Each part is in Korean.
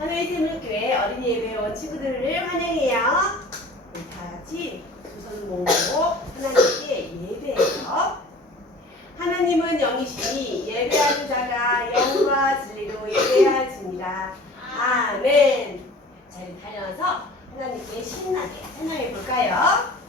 하늘의 샘물교회 어린이 예배에 온 친구들을 환영해요. 우리 다 같이 두 손 모으고 하나님께 예배해요. 하나님은 영이시니 예배하는 자가 영과 진리로 예배하십니다. 아멘. 자, 우리 달려서 하나님께 신나게 찬양해 볼까요?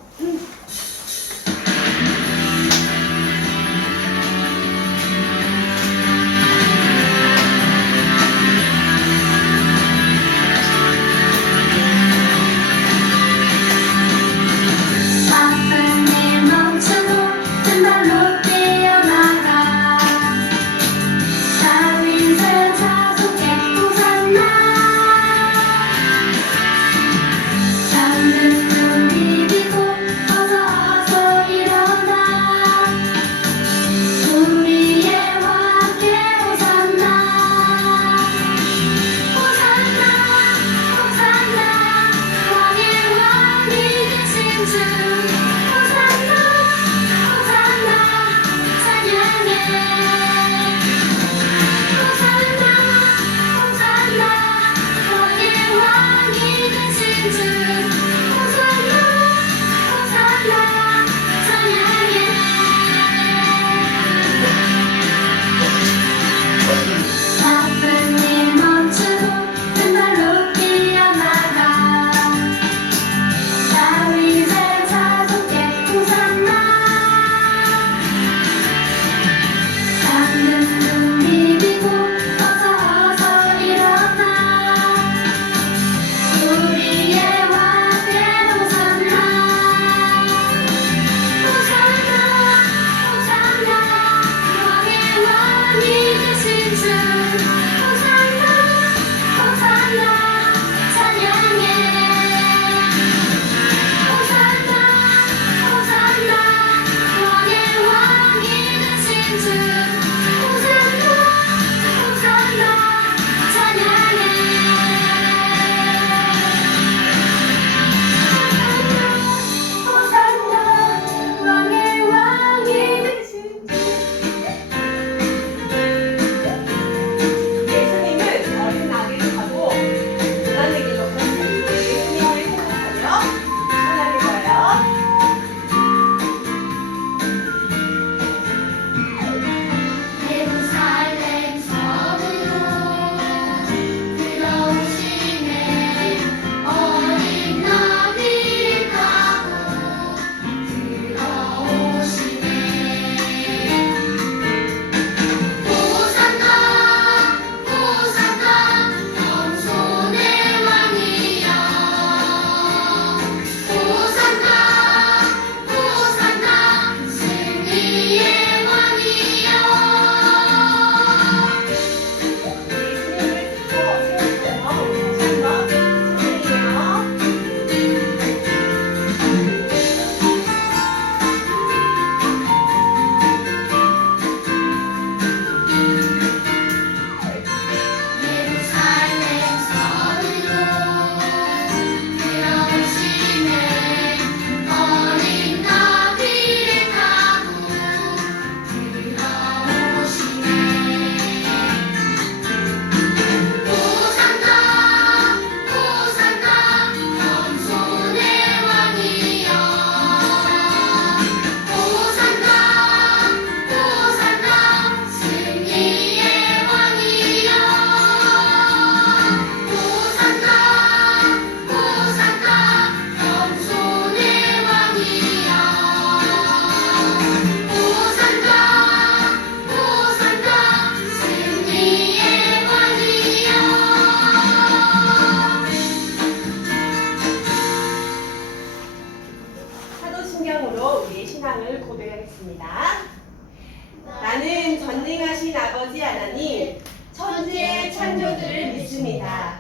나는 전능하신 아버지 하나님, 천지의 창조주를 믿습니다.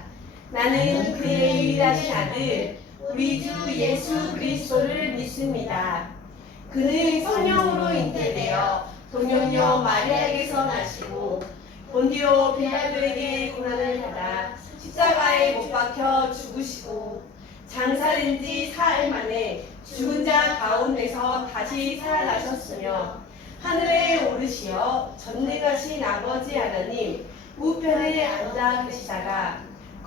나는 그의 유일하신 아들, 우리 주 예수 그리스도를 믿습니다. 그는 성령으로 잉태되어 동정녀 마리아에게서 나시고 본디오 빌라도에게 고난을 받아 십자가에 못 박혀 죽으시고 장사된 지 사흘 만에 죽은 자 가운데서 다시 살아나셨으며 하늘에 오르시어 전능하신 아버지 하나님 우편에 앉아 계시다가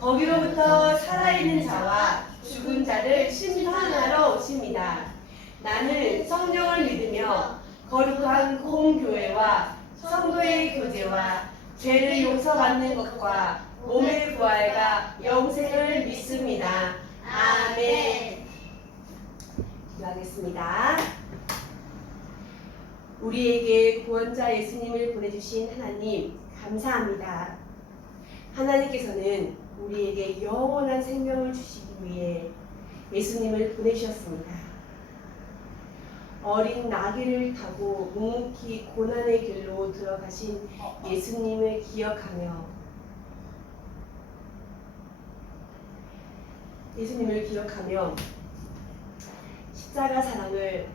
거기로부터 살아있는 자와 죽은 자를 심판하러 오십니다. 나는 성령을 믿으며 거룩한 공교회와 성도의 교제와 죄를 용서받는 것과 몸의 부활과 영생을 믿습니다. 아멘. 기도하겠습니다. 우리에게 구원자 예수님을 보내주신 하나님 감사합니다. 하나님께서는 우리에게 영원한 생명을 주시기 위해 예수님을 보내주셨습니다. 어린 나귀를 타고 묵묵히 고난의 길로 들어가신 예수님을 기억하며 십자가 사랑을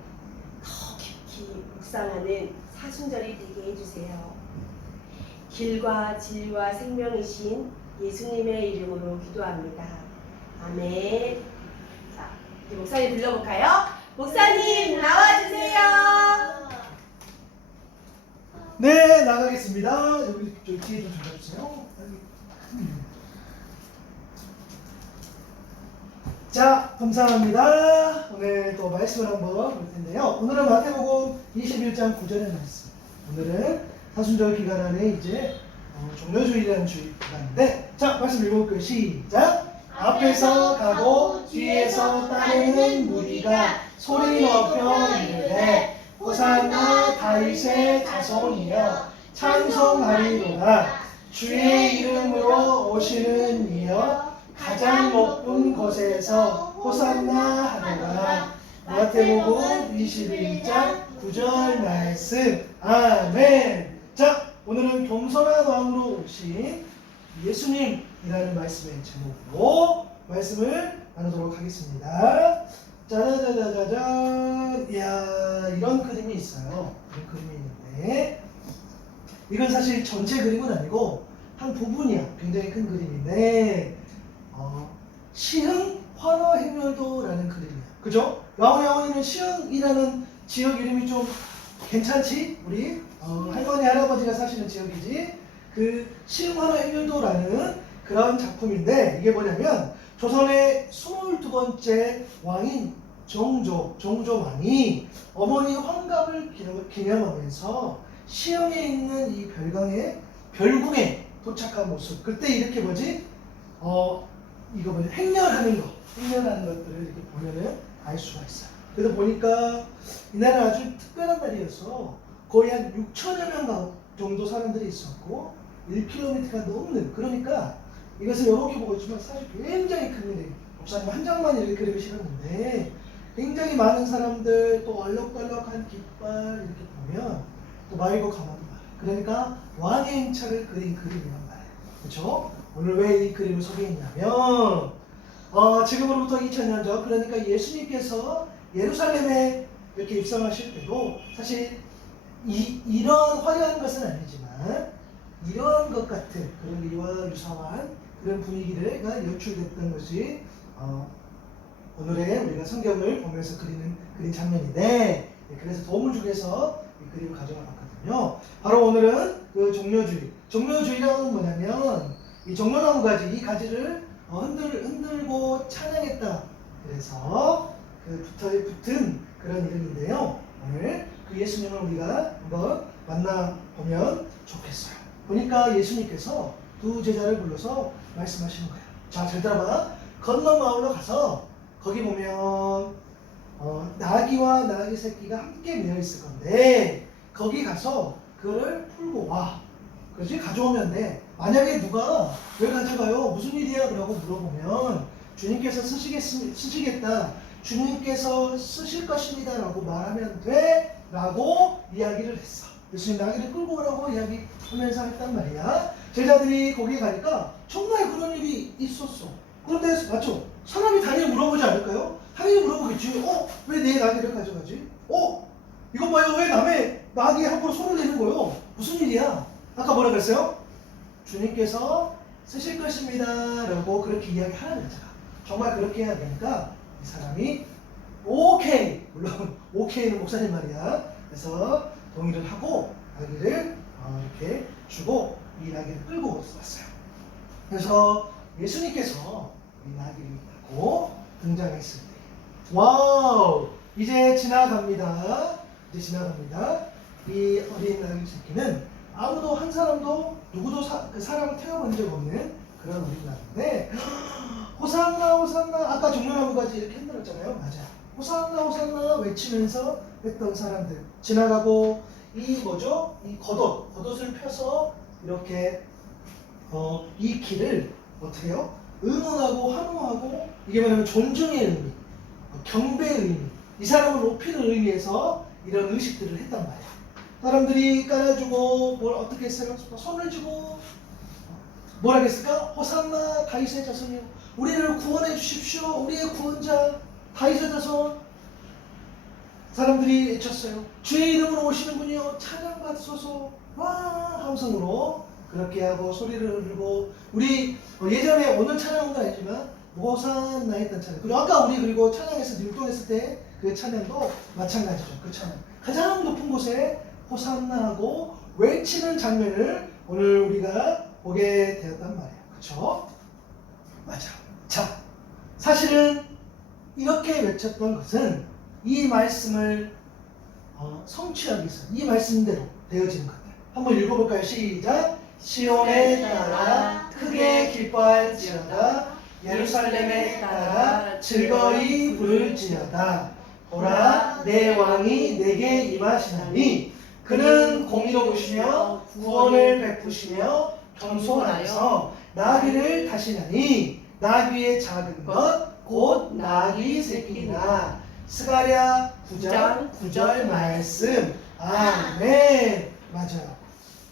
더 깊이 묵상하는 사순절이 되게 해주세요. 길과 진리와 생명이신 예수님의 이름으로 기도합니다. 아멘. 자, 이제 목사님 불러볼까요? 목사님 나와주세요. 네, 나가겠습니다. 여기 뒤에 좀 잡아주세요. 자, 감사합니다. 오늘 또 말씀을 한번 볼 텐데요. 오늘은 마태복음 21장 9절의 말씀. 오늘은 사순절 기간 안에 이제 종려주일이라는 기간인데, 자, 말씀 읽어볼게요. 시작. 앞에서 가고 뒤에서 따르는 무리가 소리 높여 이르되 호산나 다윗의 자손이여 찬송하리로다. 주의 이름으로 오시는 이여 가장 높은 곳에서 호산나 하노라. 마태복음 21장 9절 말씀. 아멘. 자, 오늘은 겸손한 왕으로 오신 예수님이라는 말씀의 제목으로 말씀을 나누도록 하겠습니다. 짜자자자자잔. 이야, 이런 그림이 있어요. 이런 그림이 있는데, 이건 사실 전체 그림은 아니고 한 부분이야. 굉장히 큰 그림인데, 시흥 환어행렬도라는 그림이야. 그죠? 야옹야옹이는 시흥이라는 지역 이름이 좀 괜찮지? 우리 할머니 할아버지가 사시는 지역이지. 그 시흥 환어행렬도라는 그런 작품인데, 이게 뭐냐면 조선의 22번째 왕인 정조왕이 어머니 환갑을 기념하면서 시흥에 있는 이 별궁에 도착한 모습. 그때 이렇게 이거 행렬하는 것들을 이렇게 보면은 알 수가 있어요. 그래서 보니까 이날은 아주 특별한 날이어서 거의 한 6천여 명 정도 사람들이 있었고 1km가 넘는, 그러니까 이것을 이렇게 보고 있지만 사실 굉장히 큰 일이에요. 목사님 한 장만 이렇게 그림을 실었는데 굉장히 많은 사람들, 또 얼럭덜럭한 깃발 이렇게 보면 또 말고 가만도 말아요. 그러니까 왕의 행차를 그린 그림이란 말이에요. 그렇죠? 오늘 왜 이 그림을 소개했냐면 지금으로부터 2000년 전, 그러니까 예수님께서 예루살렘에 이렇게 입성하실 때도 사실 이런 화려한 것은 아니지만 이런 것 같은 그런 이와 유사한 그런 분위기가 연출됐던 것이 오늘의 우리가 성경을 보면서 그린 장면인데, 그래서 도움을 주기 위해서 이 그림을 가져와 봤거든요. 바로 오늘은 그 종려주의라는 뭐냐면 이 종려나무 가지, 이 가지를 흔들고 찬양했다. 그래서 그 붙은 그런 이름인데요. 오늘 그 예수님을 우리가 한번 만나보면 좋겠어요. 보니까 예수님께서 두 제자를 불러서 말씀하시는 거예요. 자, 잘 들어봐. 건너 마을로 가서 거기 보면 나귀와 나귀 새끼가 함께 매여 있을 건데 거기 가서 그거를 풀고 와. 그렇지? 가져오면 돼. 만약에 누가 왜 가져가요? 무슨 일이야? 라고 물어보면 주님께서 쓰시겠다. 주님께서 쓰실 것입니다. 라고 말하면 돼. 라고 이야기를 했어. 예수님 나귀를 끌고 오라고 이야기하면서 했단 말이야. 제자들이 거기 가니까 정말 그런 일이 있었어. 그런데 맞죠? 사람이 당연히 물어보지 않을까요? 당연히 물어보겠지. 왜 내 나귀를 가져가지? 이것 봐요. 왜 남의 나귀에 함부로 손을 내는 거예요? 무슨 일이야? 아까 뭐라 그랬어요? 주님께서 쓰실 것입니다. 라고 그렇게 이야기하는 거잖아. 정말 그렇게 해야 되니까 이 사람이 오케이! 물론 오케이는 목사님 말이야. 그래서 동의를 하고 나귀를 이렇게 주고 이 나귀를 끌고 왔어요. 그래서 예수님께서 이 나귀를 타고 등장했을 때. 와우! 이제 지나갑니다. 이제 지나갑니다. 이 어린 나귀 새끼는 아무도 한 사람도 누구도 그 사람을 태워본 적 없는 그런 어린 나귀인데 호산나 호산나 아까 종려나무까지 이렇게 흔들었잖아요. 맞아요. 호산나 호산나 외치면서 했던 사람들 지나가고 이 뭐죠? 이 겉옷을 펴서 이렇게 이 길을 어떻게 해요? 응원하고 환호하고 이게 뭐냐면 존중의 의미, 경배의 의미, 이 사람을 높이는 의미에서 이런 의식들을 했단 말이야. 사람들이 깔아주고 뭘 어떻게 했어요? 손을 쥐고 뭐라 했을까? 호산나 다윗의 자손이요 우리를 구원해 주십시오. 우리의 구원자 다윗의 자손. 사람들이 외쳤어요. 주의 이름으로 오시는군요. 찬양 받소서. 와 함성으로 그렇게 하고 소리를 흐르고 우리 예전에 오늘 찬양한 건 아니지만 호산나 했던 찬양. 그리고 아까 우리 그리고 찬양에서 율동했을 때 그 찬양도 마찬가지죠. 그 찬양 가장 높은 곳에 호산나하고 외치는 장면을 오늘 우리가 보게 되었단 말이에요. 그렇죠? 맞아. 자, 사실은 이렇게 외쳤던 것은 이 말씀을 성취하기 위해서 이 말씀대로 되어지는 것들. 한번 읽어볼까요? 시작. 시온에 따라 크게 기뻐할지어다. 예루살렘에 따라 즐거이 부를지어다. 보라, 내 왕이 내게 임하시나니 그는 공의로우시며 구원을 베푸시며 겸손하여서 나귀를 타시나니 나귀의 작은 것 곧 나귀 새끼니라. 스가랴 9절 말씀. 아멘. 맞아요.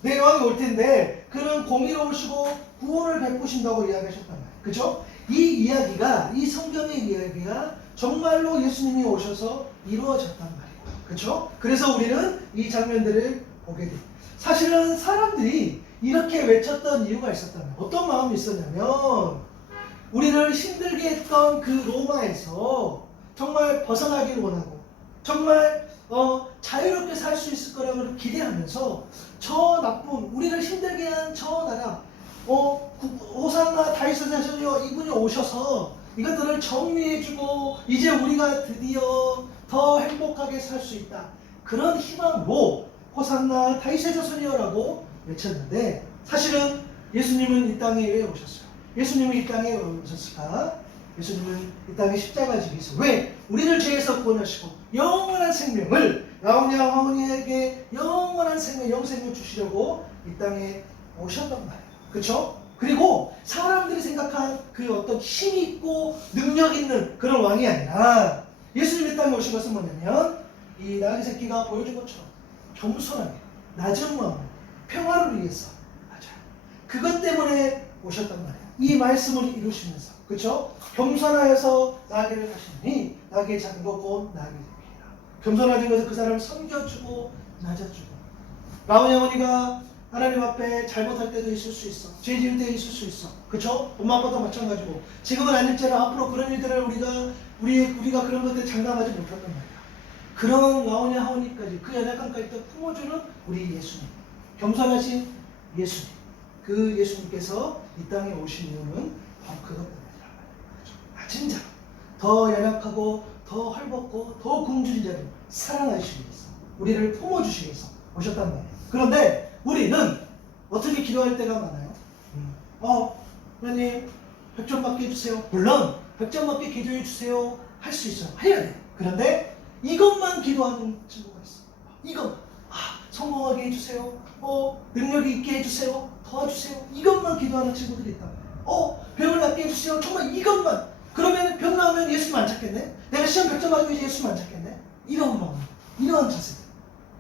내 왕이 올 텐데 그는 공의로우시고 구원을 베푸신다고 이야기하셨단 말이에요. 그죠? 이 이야기가 이 성경의 이야기가 정말로 예수님이 오셔서 이루어졌단 말이에요. 그렇죠? 그래서 우리는 이 장면들을 보게 돼요. 사실은 사람들이 이렇게 외쳤던 이유가 있었다면 어떤 마음이 있었냐면 우리를 힘들게 했던 그 로마에서 정말 벗어나길 원하고 정말 자유롭게 살 수 있을 거라고 기대하면서 저 나쁜 우리를 힘들게 한 저 나라 호산나 다윗의 자손이여 이분이 오셔서 이것들을 정리해주고 이제 우리가 드디어 더 행복하게 살 수 있다. 그런 희망으로 호산나 다윗의 자손이여라고 외쳤는데 사실은 예수님은 이 땅에 왜 오셨어요? 예수님은 이 땅에 왜 오셨을까? 예수님은 이 땅에 십자가 지기 위해서 왜? 우리를 죄에서 구원하시고 영원한 생명을 라오냐 황혼이에게 영원한 생명, 영생을 주시려고 이 땅에 오셨단 말이에요. 그렇죠? 그리고 사람들이 생각한 그 어떤 힘이 있고 능력 있는 그런 왕이 아니라 예수님이 이 땅에 오신 것은 뭐냐면 이 나귀 새끼가 보여준 것처럼 겸손하게 낮은 마음 평화를 위해서 맞아요. 그것 때문에 오셨단 말이에요. 이 말씀을 이루시면서 그렇죠? 겸손하여서 나귀를 타시니 나귀의 작은 것 곧 나귀 새끼라. 겸손하신 것은 그 사람을 섬겨주고 낮아주고 라오니 어머니가 하나님 앞에 잘못할 때도 있을 수 있어. 죄 지을 때 있을 수 있어. 그쵸? 엄마 아빠도 마찬가지고. 지금은 아닐지라 앞으로 그런 일들을 우리가 그런 것들 장담하지 못한단 말이야. 그런 라오니 하오니까지 그 연약함까지 또 품어주는 우리 예수님. 겸손하신 예수님. 그 예수님께서 이 땅에 오신 이유는 바로 그것 때문이란 말이야. 낮은 자, 더 연약하고 더 헐벗고 더 굶주린 자를 사랑하시기 위해서 우리를 품어주시기 위해서 오셨단 말이에요. 그런데 우리는 어떻게 기도할 때가 많아요? 하나님 100점 받게 해주세요. 물론 100점 받게 기도해 주세요. 할 수 있어요. 해야 돼. 그런데 이것만 기도하는 친구가 있어. 이것만. 성공하게 해주세요. 능력이 있게 해주세요. 도와주세요. 이것만 기도하는 친구들이 있다. 병을 낫게 해주세요. 정말 이것만. 그러면 병 나오면 예수님 안 찾겠네? 내가 시험 100점 맞으면 이제 예수님 안 찾겠네? 이런 마음, 이런 자세.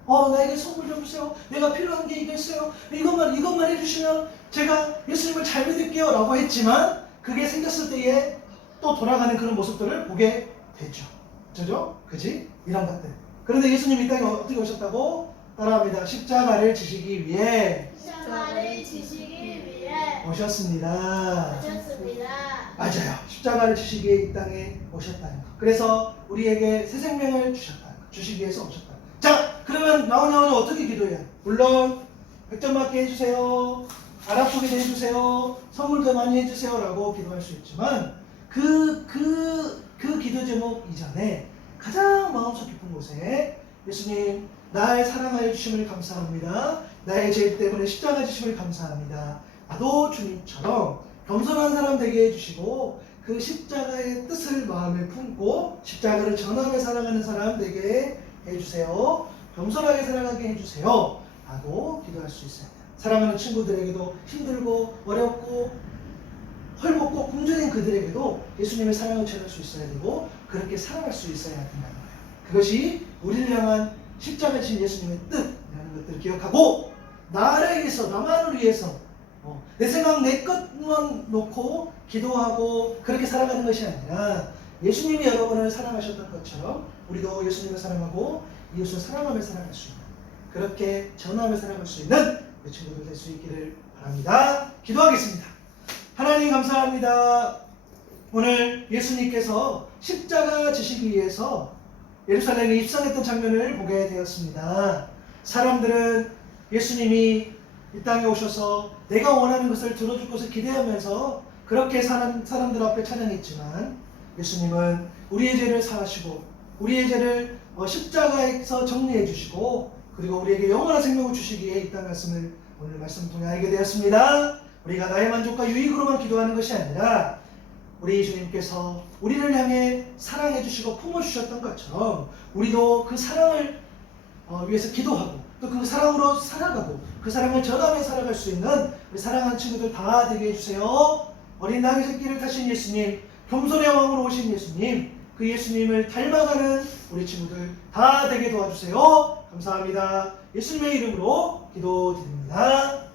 나에게 선물 좀 주세요. 내가 필요한 게 이게 있어요. 이것만 해주시면 제가 예수님을 잘 믿을게요. 라고 했지만 그게 생겼을 때에 또 돌아가는 그런 모습들을 보게 되죠. 그지? 이런 것들. 그런데 예수님이 이 땅에 어떻게 오셨다고? 따라합니다. 십자가를 지시기 위해 오셨습니다. 맞아요. 십자가를 지시기 위해 이 땅에 오셨다는 것. 그래서 우리에게 새 생명을 주셨다는 것. 주시기 위해서 오셨다는 것. 자, 그러면 나오냐오냐 어떻게 기도해요? 물론 100점 맞게 해주세요. 알아보게 해주세요. 선물도 많이 해주세요라고 기도할 수 있지만 그 기도 제목 이전에 가장 마음속 깊은 곳에 예수님 날 사랑하여 주심을 감사합니다. 나의 죄 때문에 십자가 지심을 감사합니다. 나도 주님처럼 겸손한 사람 되게 해주시고 그 십자가의 뜻을 마음에 품고 십자가를 전하며 살아가는 사람 되게 해주세요. 겸손하게 살아가게 해주세요. 라고 기도할 수 있어야 돼요. 사랑하는 친구들에게도 힘들고 어렵고 헐벗고 굶주린 그들에게도 예수님의 사랑을 전할 수 있어야 되고 그렇게 살아갈 수 있어야 된다는 거예요. 그것이 우리를 향한 십자가 진 예수님의 뜻이라는 것들을 기억하고 나를 위해서 나만을 위해서 내 생각 내 것만 놓고 기도하고 그렇게 살아가는 것이 아니라 예수님이 여러분을 사랑하셨던 것처럼 우리도 예수님을 사랑하고 이웃을 사랑하며 살아갈 수 있는 그렇게 전하며 살아갈 수 있는 우리 친구들 될 수 있기를 바랍니다. 기도하겠습니다. 하나님 감사합니다. 오늘 예수님께서 십자가 지시기 위해서 예루살렘에 입성했던 장면을 보게 되었습니다. 사람들은 예수님이 이 땅에 오셔서 내가 원하는 것을 들어줄 것을 기대하면서 그렇게 사람들 앞에 찬양했지만 예수님은 우리의 죄를 사하시고 우리의 죄를 십자가에서 정리해 주시고 그리고 우리에게 영원한 생명을 주시기에 이 땅 갔음을 오늘 말씀 통해 알게 되었습니다. 우리가 나의 만족과 유익으로만 기도하는 것이 아니라 우리 주님께서 우리를 향해 사랑해 주시고 품어 주셨던 것처럼 우리도 그 사랑을 위해서 기도하고 또 그 사랑으로 살아가고 그 사랑을 전하며 살아갈 수 있는 우리 사랑하는 친구들 다 되게 해주세요. 어린 나귀 새끼를 타신 예수님, 겸손의 왕으로 오신 예수님, 그 예수님을 닮아가는 우리 친구들 다 되게 도와주세요. 감사합니다. 예수님의 이름으로 기도드립니다.